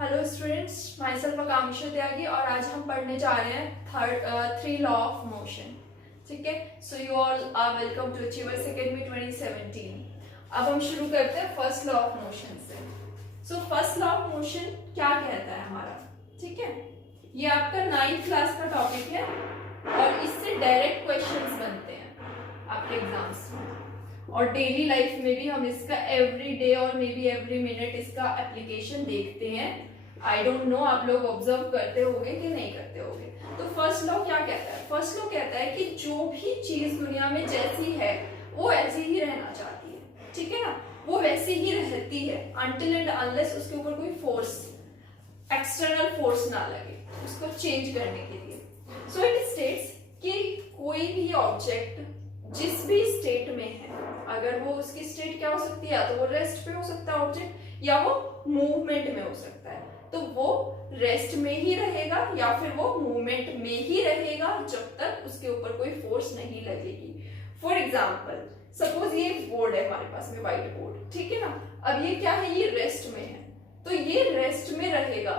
Hello students, my self आकांक्षा त्यागी और आज हम पढ़ने जा रहे हैं थ्री लॉ ऑफ मोशन। ठीक है, so you all are welcome to Achievers Academy 2017। अब हम शुरू करते हैं फर्स्ट लॉ ऑफ मोशन से। So first law of motion क्या कहता है हमारा? ठीक है, ये आपका 9th क्लास का टॉपिक है और इससे डायरेक्ट क्वेश्चंस बनते हैं आपके एग्जाम्स में, और डेली लाइफ में भी हम इसका एवरी डे और मे बी एवरी मिनट इसका एप्लीकेशन देखते हैं। आई डोंट नो आप लोग ऑब्जर्व करते होंगे कि नहीं करते होंगे। तो फर्स्ट लॉ क्या कहता है? फर्स्ट लॉ कहता है कि जो भी चीज दुनिया में जैसी है वो ऐसी ही रहना चाहती है। ठीक है ना, वो वैसी ही रहती है अनटिल एंड अनलेस उसके ऊपर कोई फोर्स, एक्सटर्नल फोर्स ना लगे उसको चेंज करने के लिए। सो इट स्टेट्स कि कोई भी ऑब्जेक्ट जिस भी स्टेट में है, अगर वो उसकी स्टेट क्या हो सकती है, या तो वो रेस्ट पे हो सकता है ऑब्जेक्ट, या वो मूवमेंट में हो सकता है, तो वो रेस्ट में ही रहेगा या फिर वो मूवमेंट में ही रहेगा जब तक उसके ऊपर कोई फोर्स नहीं लगेगी। फॉर एग्जाम्पल सपोज ये बोर्ड है हमारे पास में, व्हाइट बोर्ड, ठीक है ना। अब ये क्या है, ये रेस्ट में है, तो ये रेस्ट में रहेगा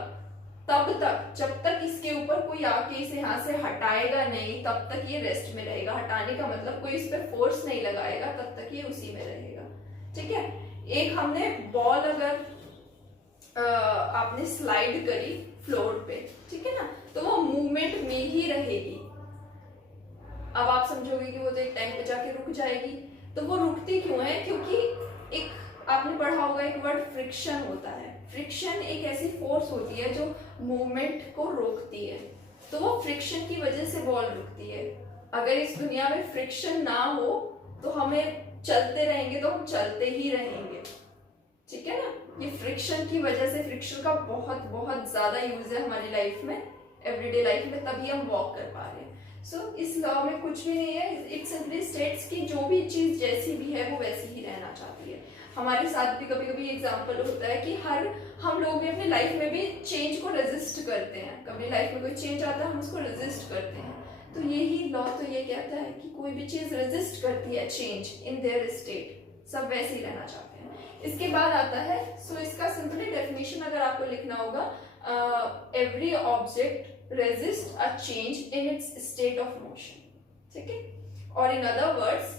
तब तक जब तक इसके ऊपर कोई आके इसे यहाँ से हटाएगा नहीं, तब तक ये रेस्ट में रहेगा। हटाने का मतलब कोई इस पे फोर्स नहीं लगाएगा, तब तक ये उसी में रहेगा। ठीक है, एक हमने बॉल अगर आपने स्लाइड करी फ्लोर पे, ठीक है ना, तो वो मूवमेंट में ही रहेगी। अब आप समझोगे कि वो तो एक टाइम पे जाके रुक जाएगी, तो वो रुकती क्यों है? क्योंकि एक आपने पढ़ा होगा एक वर्ड फ्रिक्शन होता है। फ्रिक्शन एक ऐसी फोर्स होती है जो मूवमेंट को रोकती है, तो वो फ्रिक्शन की वजह से बॉल रुकती है। अगर इस दुनिया में फ्रिक्शन ना हो तो हमें चलते रहेंगे तो हम चलते ही रहेंगे। ठीक है ना, ये फ्रिक्शन की वजह से, फ्रिक्शन का बहुत बहुत ज्यादा यूज है हमारी लाइफ में, एवरीडे लाइफ में, तभी हम वॉक कर पा रहे हैं। सो इस लॉ में कुछ भी नहीं है, इट सिंपली स्टेट्स कि जो भी चीज जैसी भी है वो वैसी ही रहना चाहती है। हमारे साथ भी कभी कभी एग्जाम्पल होता है कि हम लोग भी अपनी लाइफ में भी चेंज को रेजिस्ट करते हैं। कभी लाइफ में कोई चेंज आता है हम उसको रेजिस्ट करते हैं, तो यही लॉ तो ये कहता है कि कोई भी चीज रेजिस्ट करती है चेंज इन देयर स्टेट, सब वैसे ही रहना चाहते हैं। इसके बाद आता है, सो इसका सिंपली डेफिनेशन अगर आपको लिखना होगा, every object resist a change in its state of motion. ठीक है, और in other words,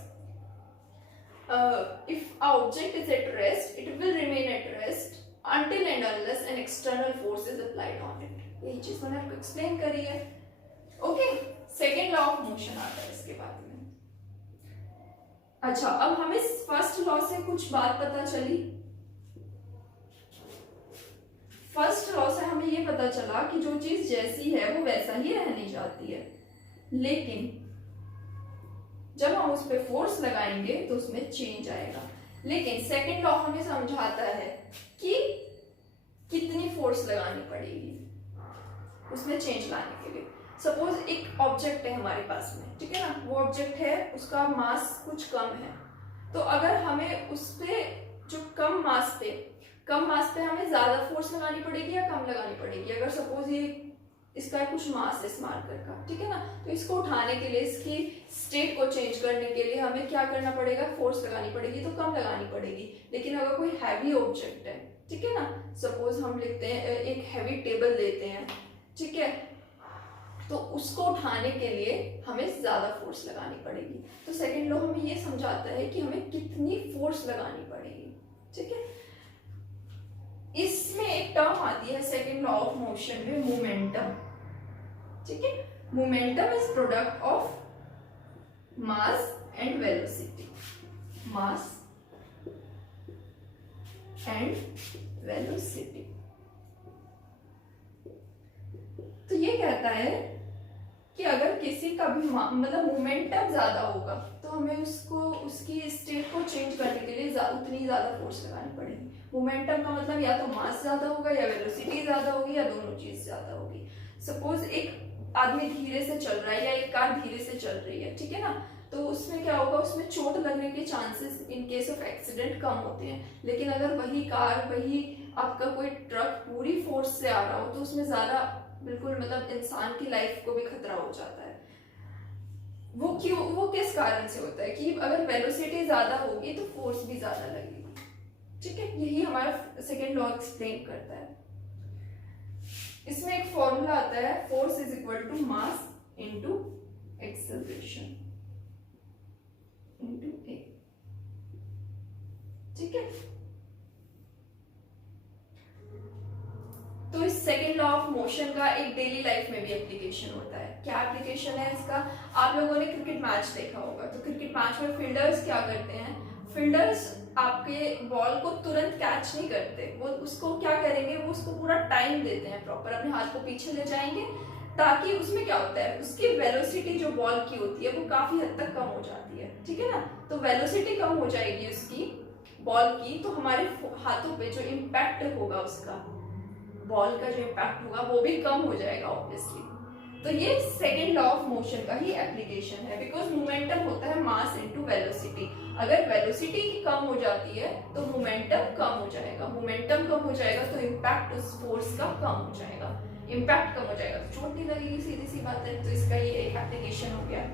if object is at rest, it will remain at rest until and unless an external force is applied on it. यही चीज मैंने आपको explain करी है। Okay, second law of motion आता है इसके बाद में। अच्छा, अब हमें फर्स्ट लॉ से कुछ बात पता चली। फर्स्ट लॉ से हमें ये पता चला कि जो चीज जैसी है वो वैसा ही रहनी चाहती है, लेकिन जब हम उस पर फोर्स लगाएंगे तो उसमें चेंज आएगा। लेकिन सेकंड लॉ हमें समझाता है कि कितनी फोर्स लगानी पड़ेगी उसमें चेंज लाने के लिए। सपोज एक ऑब्जेक्ट है हमारे पास में, ठीक है ना, वो ऑब्जेक्ट है, उसका मास कुछ कम है, तो अगर हमें उस पे जो कम मास पे हमें ज्यादा फोर्स लगानी पड़ेगी या कम लगानी पड़ेगी? अगर सपोज ये इसका कुछ मास है इस मार्कर का, ठीक है ना, तो इसको उठाने के लिए, इसकी स्टेट को चेंज करने के लिए हमें क्या करना पड़ेगा? फोर्स लगानी पड़ेगी, तो कम लगानी पड़ेगी। लेकिन अगर कोई हैवी ऑब्जेक्ट है, ठीक है ना, सपोज हम लिखते हैं एक हैवी टेबल लेते हैं, ठीक है, तो उसको उठाने के लिए हमें ज्यादा फोर्स लगानी पड़ेगी। तो सेकंड लॉ हमें ये समझाता है कि हमें कितनी फोर्स लगानी पड़ेगी। ठीक है, इसमें एक टर्म आती है सेकंड लॉ ऑफ मोशन में, मोमेंटम। ठीक है, momentum is product of mass and velocity. Mass and velocity. तो ये कहता है कि अगर किसी का भी मतलब मोमेंटम ज्यादा होगा तो हमें उसको, उसकी स्टेट को चेंज करने के लिए उतनी ज्यादा फोर्स लगानी पड़ेगी। मोमेंटम का मतलब या तो मास ज्यादा होगा या वेलोसिटी ज्यादा होगी या दोनों चीज ज्यादा होगी। सपोज एक आदमी धीरे से चल रहा है या एक कार धीरे से चल रही है, ठीक है ना, तो उसमें क्या होगा, उसमें चोट लगने के chances in case of accident कम होते हैं। लेकिन अगर वही कार, वही आपका कोई ट्रक पूरी फोर्स से आ रहा हो तो उसमें ज्यादा, बिल्कुल मतलब इंसान की लाइफ को भी खतरा हो जाता है। वो क्यों, वो किस कारण से होता है कि अगर वेलोसिटी ज्यादा होगी तो फोर्स भी ज्यादा लगेगी। ठीक है, यही हमारा सेकेंड लॉ एक्सप्लेन करता है। इसमें एक फॉर्मूला आता है, force is equal to mass into acceleration into A. ठीक है, तो इस सेकेंड लॉ ऑफ मोशन का एक डेली लाइफ में भी एप्लीकेशन होता है। क्या एप्लीकेशन है इसका? आप लोगों ने क्रिकेट मैच देखा होगा, तो क्रिकेट मैच में फील्डर्स क्या करते हैं, फील्डर्स आपके बॉल को तुरंत कैच नहीं करते, वो उसको क्या करेंगे, वो उसको पूरा टाइम देते हैं, प्रॉपर अपने हाथ को पीछे ले जाएंगे, ताकि उसमें क्या होता है, उसकी वेलोसिटी जो बॉल की होती है वो काफी हद तक कम हो जाती है। ठीक है ना, तो वेलोसिटी कम हो जाएगी उसकी बॉल की, तो हमारे हाथों पे जो इम्पैक्ट होगा, उसका बॉल का जो इम्पैक्ट होगा वो भी कम हो जाएगा ऑब्वियसली। तो ये सेकेंड लॉ ऑफ मोशन का ही एप्लीकेशन है, बिकॉज मोमेंटम होता है मास इनटू वेलोसिटी। अगर वेलोसिटी की कम हो जाती है तो मोमेंटम कम हो जाएगा, मोमेंटम कम हो जाएगा तो इम्पैक्ट उस फोर्स का कम हो जाएगा, इम्पैक्ट कम हो जाएगा तो चोट नहीं लगेगी, सीधी सी बात है। तो इसका ये एक एप्लीकेशन हो गया।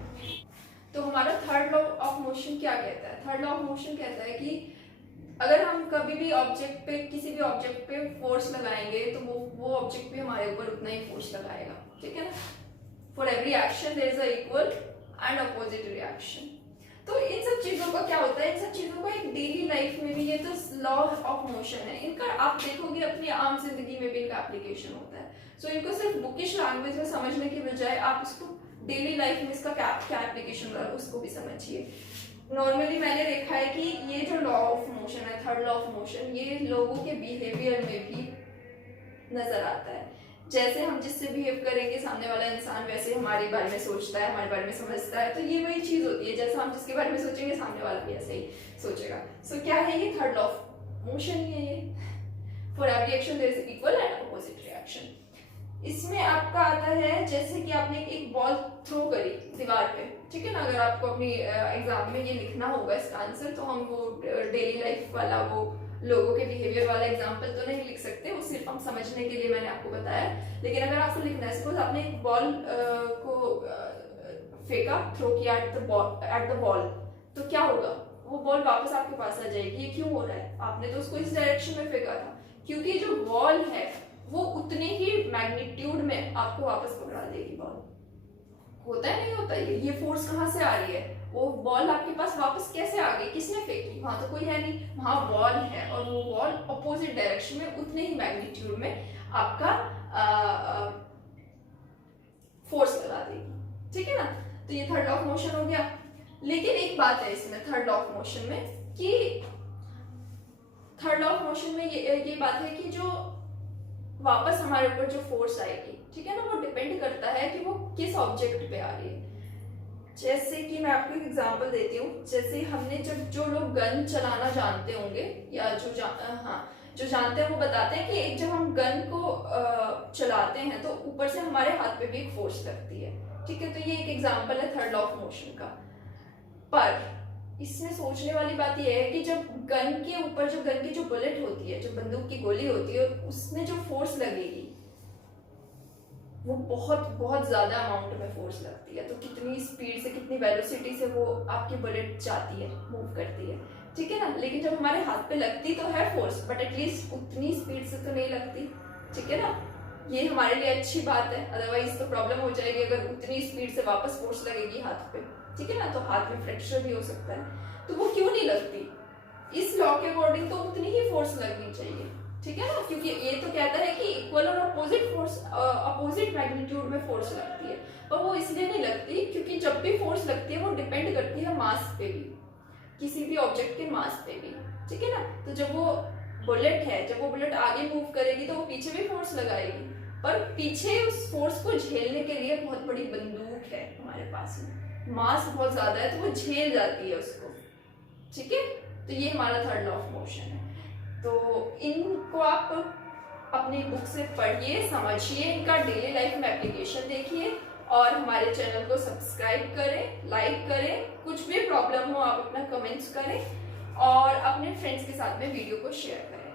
तो हमारा थर्ड लॉ ऑफ मोशन क्या कहता है? थर्ड लॉ ऑफ मोशन कहता है कि अगर हम कभी भी ऑब्जेक्ट पे, किसी भी ऑब्जेक्ट पे फोर्स लगाएंगे तो वो ऑब्जेक्ट भी हमारे ऊपर उतना ही फोर्स लगाएगा। ठीक है ना, for every action there is a equal and opposite reaction. तो इन सब चीजों का क्या होता है, इन सब चीजों का एक डेली लाइफ में भी, ये तो लॉ ऑफ मोशन है, इनका आप देखोगे अपनी आम जिंदगी में भी इनका एप्लीकेशन होता है। सो इनको सिर्फ बुकिश लैंग्वेज में समझने की बजाय आप इसको डेली लाइफ में इसका क्या एप्लीकेशन हो रहा है उसको भी समझिए। नॉर्मली मैंने देखा है कि ये जो लॉ ऑफ मोशन है, थर्ड लॉ ऑफ मोशन, ये लोगों के बिहेवियर में भी नजर आता है। जैसे हम जिससे बिहेव करेंगे सामने वाला इंसान वैसे हमारे बारे में सोचता है, हमारे बारे में समझता है। तो ये वही चीज होती है, जैसा हम जिसके बारे में सोचेंगे सामने वाला भी ऐसे ही सोचेगा। सो क्या है ये? थर्ड लॉ ऑफ मोशन ही है ये। For every action there is equal and opposite reaction. इसमें आपका आता है, जैसे कि आपने एक बॉल थ्रो करी दीवार पे, ठीक है ना, अगर आपको अपनी एग्जाम में ये लिखना होगा इसका आंसर, तो हम वो डेली लाइफ वाला, वो लोगों के बिहेवियर वाला एग्जाम्पल तो नहीं लिख सकते, वो सिर्फ हम समझने के लिए मैंने आपको बताया। लेकिन अगर आपको लिखना है, सपोज आपने एक बॉल को फेंका, थ्रो किया एट द बॉल, तो क्या होगा, वो बॉल वापस आपके पास आ जाएगी। ये क्यों हो रहा है? आपने तो उसको इस डायरेक्शन में फेंका था, क्योंकि जो बॉल है वो उतने ही मैग्नीट्यूड में आपको वापस पकड़ा देगी बॉल। होता है नहीं होता ये फोर्स कहाँ से आ रही है? वो बॉल आपके पास वापस कैसे आ गई? किसने फेंकी? वहां तो कोई है नहीं, वहां बॉल है, और वो बॉल अपोजिट डायरेक्शन में उतने ही मैग्नीट्यूड में आपका फोर्स लगा देगी। ठीक है ना, तो ये थर्ड लॉ ऑफ मोशन हो गया। लेकिन एक बात है इसमें थर्ड लॉ ऑफ मोशन में, कि थर्ड लॉ ऑफ मोशन में ये बात है कि जो वापस हमारे ऊपर जो फोर्स आएगी, ठीक है ना, वो डिपेंड करता है कि वो किस ऑब्जेक्ट पे आ रही है। जैसे कि मैं आपको एक एग्जांपल देती हूँ, जैसे हमने जब, जो लोग गन चलाना जानते होंगे या जो जानते हैं वो बताते हैं कि जब हम गन को चलाते हैं तो ऊपर से हमारे हाथ पे भी एक फोर्स लगती है। ठीक है, तो ये एक एग्जांपल है थर्ड लॉ ऑफ मोशन का। पर इसमें सोचने वाली बात यह है कि जब गन के ऊपर, जो गन की जो बुलेट होती है, जो बंदूक की गोली होती है, उसमें जो फोर्स लगेगी वो बहुत बहुत ज्यादा अमाउंट में फोर्स लगती है। तो कितनी स्पीड से, कितनी वेलोसिटी से वो आपकी बुलेट जाती है, मूव करती है। ठीक है ना, लेकिन जब हमारे हाथ पे लगती तो है फोर्स, बट एटलीस्ट उतनी स्पीड से तो नहीं लगती। ठीक है ना, ये हमारे लिए अच्छी बात है, अदरवाइज तो प्रॉब्लम हो जाएगी अगर उतनी स्पीड से वापस फोर्स लगेगी हाथ पे। ठीक है ना, तो हाथ में फ्रैक्चर भी हो सकता है। तो वो क्यों नहीं लगती? इस लॉ के अकॉर्डिंग तो उतनी ही फोर्स लगनी चाहिए। ठीक है ना, क्योंकि ये तो कहता है कि इक्वल और अपोजिट फोर्स, अपोजिट मैग्नीट्यूड में फोर्स लगती है। पर वो इसलिए नहीं लगती क्योंकि जब भी फोर्स लगती है वो डिपेंड करती है मास पे भी, किसी भी ऑब्जेक्ट के मास पे भी। ठीक है ना, तो जब वो बुलेट है, जब वो बुलेट आगे मूव करेगी तो वो पीछे भी फोर्स लगाएगी, पर पीछे उस फोर्स को झेलने के लिए बहुत बड़ी बंदूक है हमारे पास में, मास बहुत ज्यादा है, तो वो झेल जाती है उसको। ठीक है, तो ये हमारा थर्ड लॉ ऑफ मोशन है। तो इनको आप अपनी बुक से पढ़िए, समझिए, इनका डेली लाइफ में एप्लीकेशन देखिए, और हमारे चैनल को सब्सक्राइब करें, लाइक करें। कुछ भी प्रॉब्लम हो आप अपना कमेंट्स करें, और अपने फ्रेंड्स के साथ में वीडियो को शेयर करें।